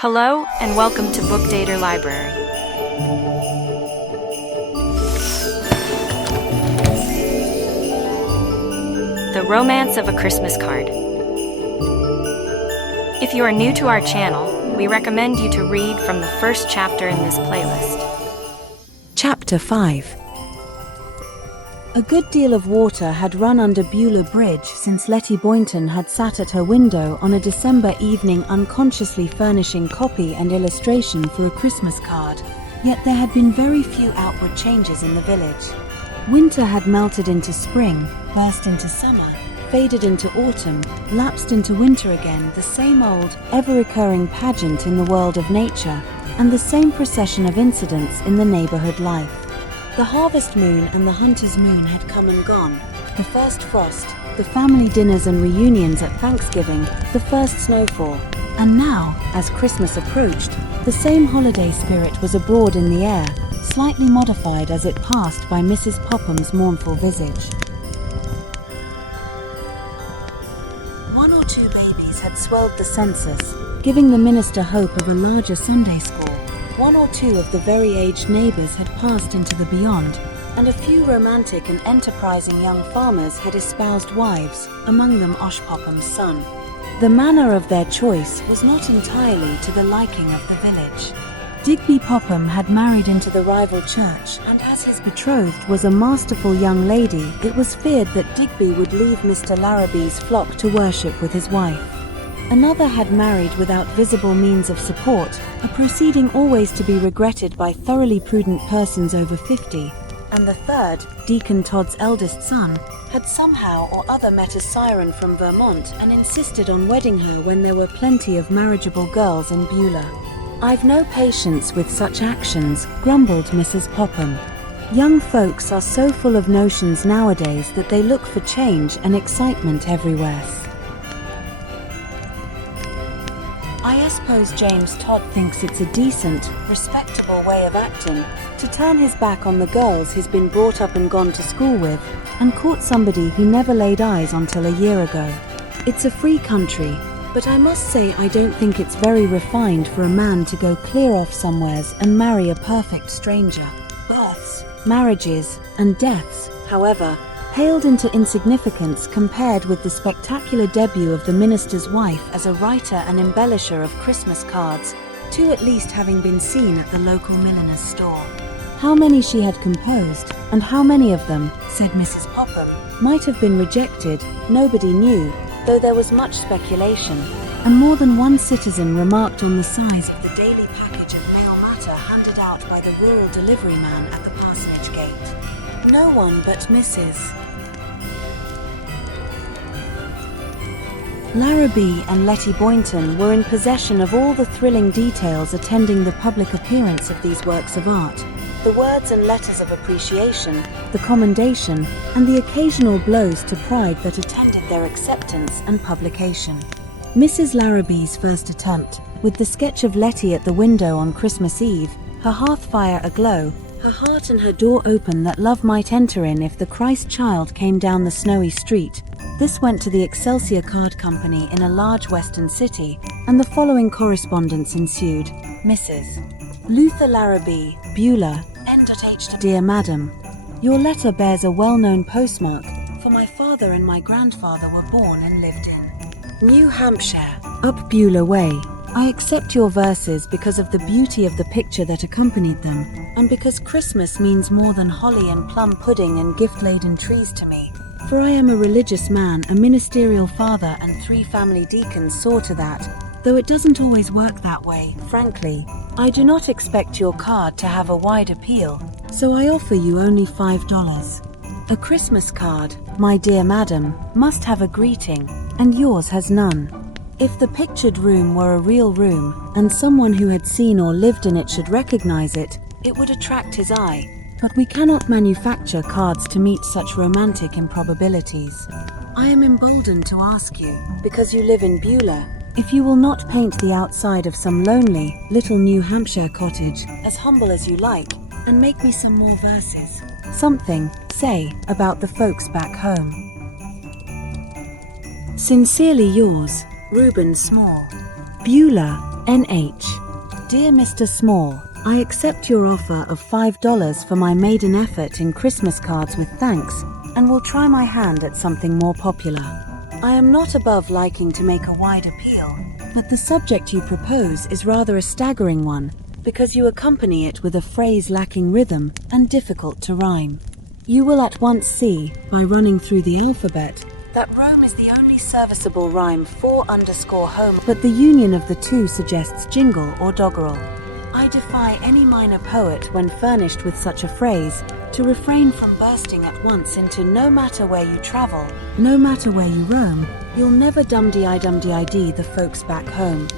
Hello, and welcome to Bookdator Library. The Romance of a Christmas Card. If you are new to our channel, we recommend you to read from the first chapter in this playlist. Chapter 5. A good deal of water had run under Beulah Bridge since Letty Boynton had sat at her window on a December evening unconsciously furnishing copy and illustration for a Christmas card. Yet there had been very few outward changes in the village. Winter had melted into spring, burst into summer, faded into autumn, lapsed into winter again, the same old, ever-recurring pageant in the world of nature, and the same procession of incidents in the neighborhood life. The harvest moon and the hunter's moon had come and gone. The first frost, the family dinners and reunions at Thanksgiving, the first snowfall. And now, as Christmas approached, the same holiday spirit was abroad in the air, slightly modified as it passed by Mrs. Popham's mournful visage. One or two babies had swelled the census, giving the minister hope of a larger Sunday school. One or two of the very aged neighbors had passed into the beyond, and a few romantic and enterprising young farmers had espoused wives, among them Osh Popham's son. The manner of their choice was not entirely to the liking of the village. Digby Popham had married into the rival church, and as his betrothed was a masterful young lady, it was feared that Digby would leave Mr. Larrabee's flock to worship with his wife. Another had married without visible means of support, a proceeding always to be regretted by thoroughly prudent persons over 50, and the third, Deacon Todd's eldest son, had somehow or other met a siren from Vermont and insisted on wedding her when there were plenty of marriageable girls in Beulah. "I've no patience with such actions," grumbled Mrs. Popham. "Young folks are so full of notions nowadays that they look for change and excitement everywhere. I suppose James Todd thinks it's a decent, respectable way of acting to turn his back on the girls he's been brought up and gone to school with, and court somebody he never laid eyes on till a year ago. It's a free country, but I must say I don't think it's very refined for a man to go clear off somewheres and marry a perfect stranger. Births, marriages, and deaths, however, paled into insignificance compared with the spectacular debut of the minister's wife as a writer and embellisher of Christmas cards, two at least having been seen at the local milliner's store. How many she had composed, and how many of them, said Mrs. Popham, might have been rejected, nobody knew, though there was much speculation, and more than one citizen remarked on the size of the daily package of mail matter handed out by the rural delivery man at the parsonage gate. No one but Mrs. Larrabee and Letty Boynton were in possession of all the thrilling details attending the public appearance of these works of art, the words and letters of appreciation, the commendation, and the occasional blows to pride that attended their acceptance and publication. Mrs. Larrabee's first attempt, with the sketch of Letty at the window on Christmas Eve, her hearth fire aglow, her heart and her door open that love might enter in if the Christ child came down the snowy street. This went to the Excelsior Card Company in a large western city, and the following correspondence ensued. Mrs. Luther Larrabee, Beulah, N.H. Dear Madam, your letter bears a well-known postmark, for my father and my grandfather were born and lived in New Hampshire, up Beulah Way. I accept your verses because of the beauty of the picture that accompanied them, and because Christmas means more than holly and plum pudding and gift-laden trees to me. For I am a religious man, a ministerial father, and 3 family deacons saw to that, though it doesn't always work that way, frankly. I do not expect your card to have a wide appeal, so I offer you only $5. A Christmas card, my dear madam, must have a greeting, and yours has none. If the pictured room were a real room, and someone who had seen or lived in it should recognize it, it would attract his eye. But we cannot manufacture cards to meet such romantic improbabilities. I am emboldened to ask you, because you live in Beulah, if you will not paint the outside of some lonely, little New Hampshire cottage, as humble as you like, and make me some more verses. Something, say, about the folks back home. Sincerely yours, Reuben Small. Beulah, NH. Dear Mr. Small, I accept your offer of $5 for my maiden effort in Christmas cards with thanks, and will try my hand at something more popular. I am not above liking to make a wide appeal, but the subject you propose is rather a staggering one, because you accompany it with a phrase lacking rhythm and difficult to rhyme. You will at once see, by running through the alphabet, that Rome is the only serviceable rhyme for_home, but the union of the two suggests jingle or doggerel. I defy any minor poet, when furnished with such a phrase, to refrain from bursting at once into no matter where you travel, no matter where you roam, you'll never dum-dee-I-dum-dee-I-dee the folks back home.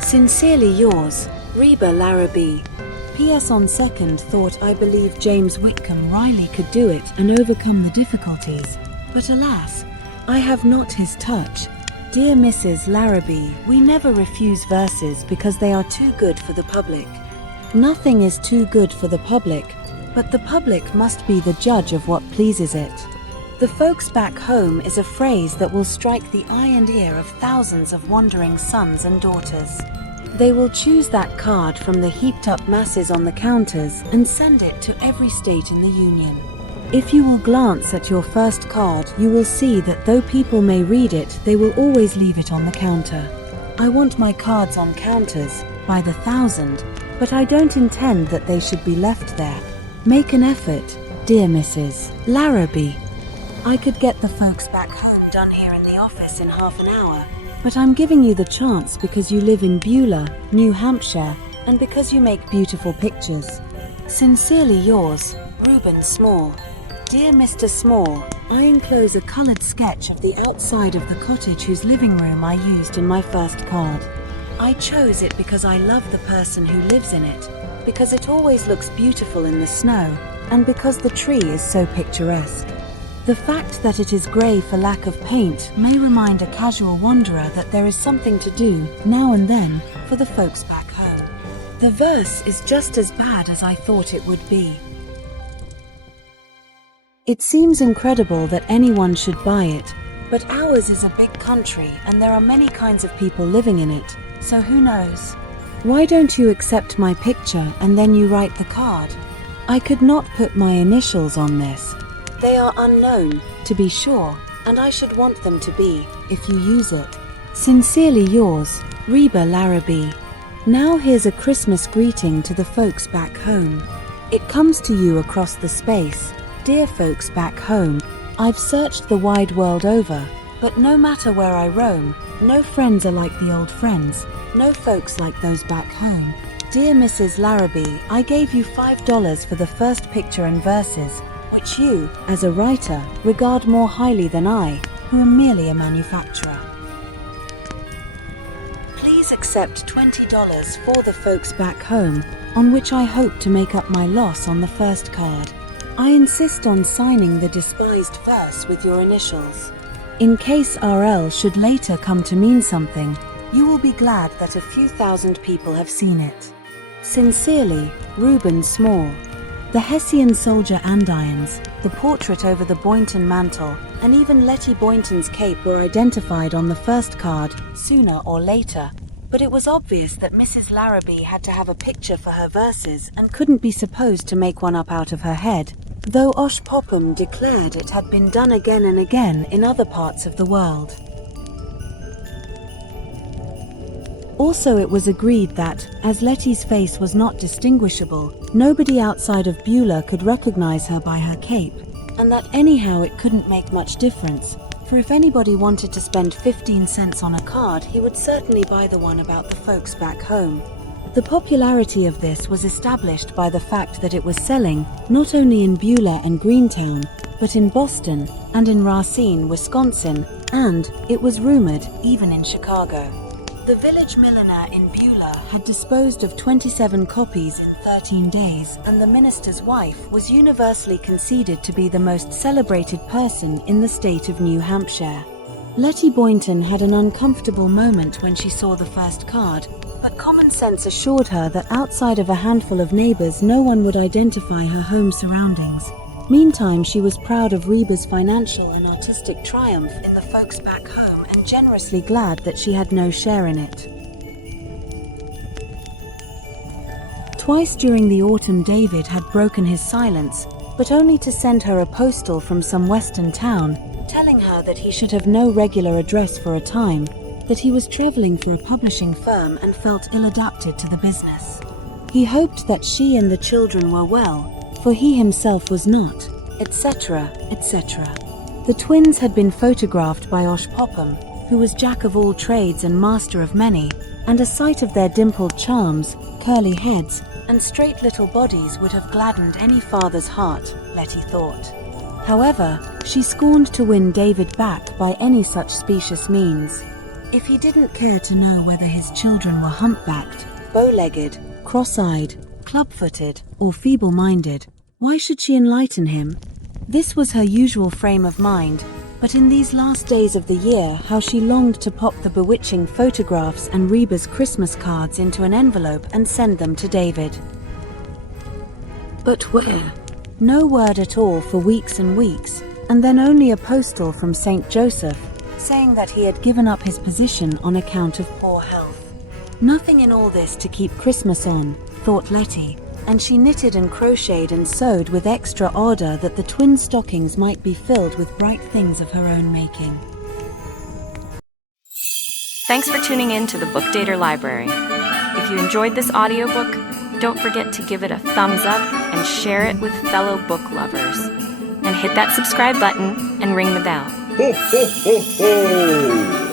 Sincerely yours, Reba Larrabee. P.S. On second thought, I believe James Whitcomb Riley could do it and overcome the difficulties, but alas, I have not his touch. Dear Mrs. Larrabee, we never refuse verses because they are too good for the public. Nothing is too good for the public, but the public must be the judge of what pleases it. The folks back home is a phrase that will strike the eye and ear of thousands of wandering sons and daughters. They will choose that card from the heaped-up masses on the counters and send it to every state in the Union. If you will glance at your first card, you will see that though people may read it, they will always leave it on the counter. I want my cards on counters, by the thousand, but I don't intend that they should be left there. Make an effort, dear Mrs. Larrabee. I could get the folks back home done here in the office in half an hour, but I'm giving you the chance because you live in Beulah, New Hampshire, and because you make beautiful pictures. Sincerely yours, Reuben Small. Dear Mr. Small, I enclose a colored sketch of the outside of the cottage whose living room I used in my first card. I chose it because I love the person who lives in it, because it always looks beautiful in the snow, and because the tree is so picturesque. The fact that it is grey for lack of paint may remind a casual wanderer that there is something to do, now and then, for the folks back home. The verse is just as bad as I thought it would be. It seems incredible that anyone should buy it, but ours is a big country and there are many kinds of people living in it, so who knows? Why don't you accept my picture and then you write the card? I could not put my initials on this. They are unknown, to be sure, and I should want them to be, if you use it. Sincerely yours, Reba Larrabee. Now here's a Christmas greeting to the folks back home. It comes to you across the space. Dear folks back home, I've searched the wide world over, but no matter where I roam, no friends are like the old friends, no folks like those back home. Dear Mrs. Larrabee, I gave you $5 for the first picture and verses, which you, as a writer, regard more highly than I, who am merely a manufacturer. Please accept $20 for the folks back home, on which I hope to make up my loss on the first card. I insist on signing the despised verse with your initials. In case RL should later come to mean something, you will be glad that a few thousand people have seen it. Sincerely, Reuben Small. The Hessian soldier andirons, the portrait over the Boynton mantle, and even Letty Boynton's cape were identified on the first card, sooner or later. But it was obvious that Mrs. Larrabee had to have a picture for her verses and couldn't be supposed to make one up out of her head, though Osh Popham declared it had been done again and again in other parts of the world. Also, it was agreed that, as Letty's face was not distinguishable, nobody outside of Beulah could recognize her by her cape, and that anyhow it couldn't make much difference, for if anybody wanted to spend 15 cents on a card, he would certainly buy the one about the folks back home. The popularity of this was established by the fact that it was selling not only in Beulah and Greentown, but in Boston and in Racine, Wisconsin, and, it was rumored, even in Chicago. The village milliner in Beulah had disposed of 27 copies in 13 days, and the minister's wife was universally conceded to be the most celebrated person in the state of New Hampshire. Letty Boynton had an uncomfortable moment when she saw the first card, but common sense assured her that outside of a handful of neighbors no one would identify her home surroundings. Meantime, she was proud of Reba's financial and artistic triumph in the folks back home and generously glad that she had no share in it. Twice during the autumn David had broken his silence, but only to send her a postal from some western town, telling her that he should have no regular address for a time, that he was traveling for a publishing firm and felt ill-adapted to the business. He hoped that she and the children were well, for he himself was not, etc., etc. The twins had been photographed by Osh Popham, who was jack of all trades and master of many, and a sight of their dimpled charms, curly heads, and straight little bodies would have gladdened any father's heart, Letty thought. However, she scorned to win David back by any such specious means. If he didn't care to know whether his children were humpbacked, bow-legged, cross-eyed, club-footed, or feeble-minded, why should she enlighten him? This was her usual frame of mind, but in these last days of the year, how she longed to pop the bewitching photographs and Reba's Christmas cards into an envelope and send them to David. But where? No word at all for weeks and weeks, and then only a postal from St. Joseph, saying that he had given up his position on account of poor health. Nothing in all this to keep Christmas on, thought Letty, and she knitted and crocheted and sewed with extra ardor that the twin stockings might be filled with bright things of her own making. Thanks for tuning in to the Bookdator Library. If you enjoyed this audiobook, don't forget to give it a thumbs up and share it with fellow book lovers. And hit that subscribe button and ring the bell. Ho, ho, ho, ho!